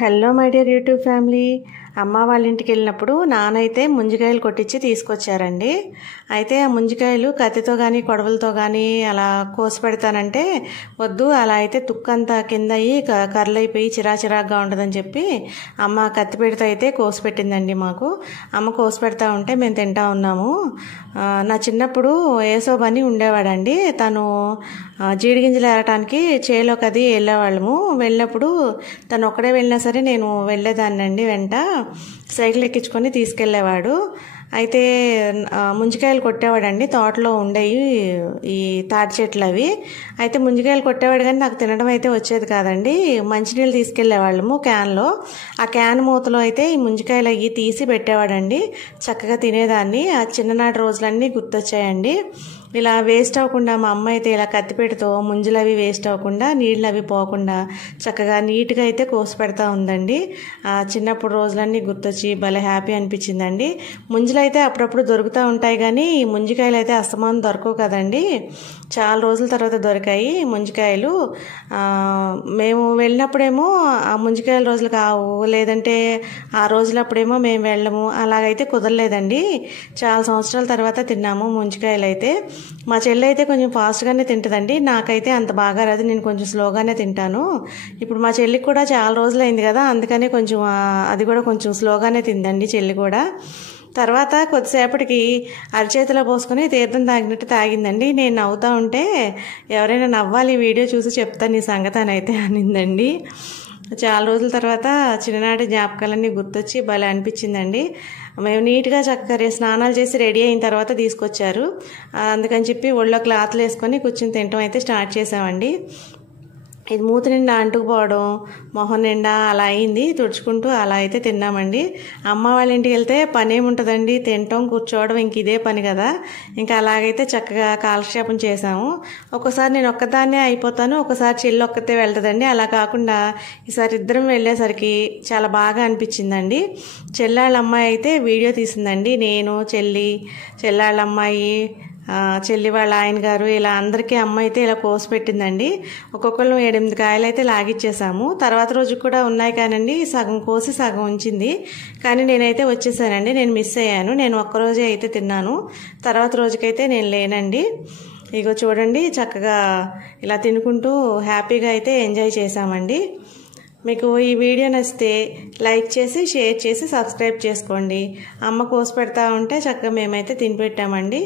Hello my dear YouTube family. అమ్మ వాళ్ళ ఇంటికి వెళ్ళినప్పుడు నానైతే ముంజికాయలు కొట్టించి తీసుకొచ్చారండి. అయితే ఆ ముంజికాయలు కత్తితో కానీ కొడవలతో కానీ అలా కోసి పెడతానంటే వద్దు, అలా అయితే తుక్కంతా కింద అయ్యి కర్రలైపోయి చిరాచిరాగ్గా ఉంటుందని చెప్పి అమ్మ కత్తి పెడితే అయితే కోసి పెట్టిందండి. మాకు అమ్మ కోసి పెడతా ఉంటే మేము తింటా ఉన్నాము. నా చిన్నప్పుడు ఏసోబని ఉండేవాడండి. తను జీడిగింజలు ఏరటానికి చేలోకి అది వెళ్ళేవాళ్ళము. వెళ్ళినప్పుడు తను ఒక్కడే వెళ్ళినా సరే నేను వెళ్ళేదాన్ని అండి. వెంట సైకిల్ ఎక్కించుకొని తీసుకెళ్ళేవాడు. అయితే ముంజికాయలు కొట్టేవాడండి. తోటలో ఉండేవి ఈ తాటి చెట్లు అవి. అయితే ముంజికాయలు కొట్టేవాడు కానీ నాకు తినడం అయితే వచ్చేది కాదండి. మంచినీళ్ళు తీసుకెళ్ళేవాళ్ళము క్యాన్లో. ఆ క్యాన్ మూతలో అయితే ఈ ముంజికాయలు అవి తీసి పెట్టేవాడండి. చక్కగా తినేదాన్ని. ఆ చిన్ననాటి రోజులన్నీ గుర్తొచ్చాయండి. ఇలా వేస్ట్ అవ్వకుండా మా అమ్మ అయితే ఇలా కత్తిపెట్టుతో ముంజలు అవి వేస్ట్ అవ్వకుండా, నీళ్ళు అవి పోకుండా చక్కగా నీట్గా అయితే కోసి పెడతా ఉందండి. చిన్నప్పుడు రోజులన్నీ గుర్తొచ్చి భలే హ్యాపీ అనిపించిందండి. ముంజలు అయితే అప్పుడప్పుడు దొరుకుతూ ఉంటాయి కానీ ఈ ముంజికాయలు అయితే అస్తమానం దొరకవు కదండి. చాలా రోజుల తర్వాత దొరికాయి ముంజికాయలు. మేము వెళ్ళినప్పుడేమో ఆ ముంజికాయల రోజులు కావు, లేదంటే ఆ రోజులప్పుడేమో మేము వెళ్ళము. అలాగైతే కుదరలేదండి. చాలా సంవత్సరాల తర్వాత తిన్నాము ముంజికాయలు అయితే. మా చెల్లి అయితే కొంచెం ఫాస్ట్గానే తింటుందండి. నాకైతే అంత బాగా రాదు, నేను కొంచెం స్లోగానే తింటాను. ఇప్పుడు మా చెల్లికి కూడా చాలా రోజులు అయింది కదా, అందుకనే కొంచెం అది కూడా కొంచెం స్లోగానే తిందండి చెల్లి కూడా. తర్వాత కొద్దిసేపటికి అరచేతిలో పోసుకొని తీర్థం తాగినట్టు తాగిందండి. నేను నవ్వుతూ ఉంటే ఎవరైనా నవ్వాలి వీడియో చూసి చెప్తాను ఈ సంగతి అని అయితే అనిందండి. చాలా రోజుల తర్వాత చిన్ననాటి జ్ఞాపకాలన్నీ గుర్తొచ్చి భలే అనిపించిందండి. మేము నీట్గా చక్కగా స్నానాలు చేసి రెడీ అయిన తర్వాత తీసుకొచ్చారు. అందుకని చెప్పి ఒళ్ళో క్లాత్లు వేసుకొని కూర్చొని తినటం అయితే స్టార్ట్ చేసామండి. ఇది మూతి నిండా అంటుకుపోవడం, మొహం నిండా అలా అయింది. తుడుచుకుంటూ అలా అయితే తిన్నామండి. అమ్మ వాళ్ళ ఇంటికి వెళ్తే పని ఏముంటుందండి, తినటం కూర్చోవడం, ఇంక ఇదే పని కదా. ఇంకా అలాగైతే చక్కగా కాలక్షేపం చేసాము. ఒక్కోసారి నేను ఒక్కదాన్నే అయిపోతాను, ఒకసారి చెల్లి ఒక్కతే వెళ్తుందండి. అలా కాకుండా ఈసారి ఇద్దరం వెళ్ళేసరికి చాలా బాగా అనిపించిందండి. చెల్లాళ్ళ అమ్మాయి అయితే వీడియో తీసిందండి. నేను, చెల్లాళ్ళ అమ్మాయి, చెల్లి వాళ్ళ ఆయన గారు, ఇలా అందరికీ అమ్మ అయితే ఇలా కోసి పెట్టిందండి. ఒక్కొక్కరు 7-8 కాయలు అయితే లాగిచ్చేసాము. తర్వాత రోజు కూడా ఉన్నాయి కానండి, సగం కోసి సగం ఉంచింది. కానీ నేనైతే వచ్చేసానండి. నేను మిస్ అయ్యాను. నేను ఒక్కరోజే అయితే తిన్నాను, తర్వాత రోజుకైతే నేను లేనండి. ఇగో చూడండి, చక్కగా ఇలా తినుకుంటూ హ్యాపీగా అయితే ఎంజాయ్ చేసామండి. మీకు ఈ వీడియో నచ్చితే లైక్ చేసి, షేర్ చేసి, సబ్స్క్రైబ్ చేసుకోండి. అమ్మ కోసి పెడతా ఉంటే చక్కగా మేమైతే తినిపెట్టామండి.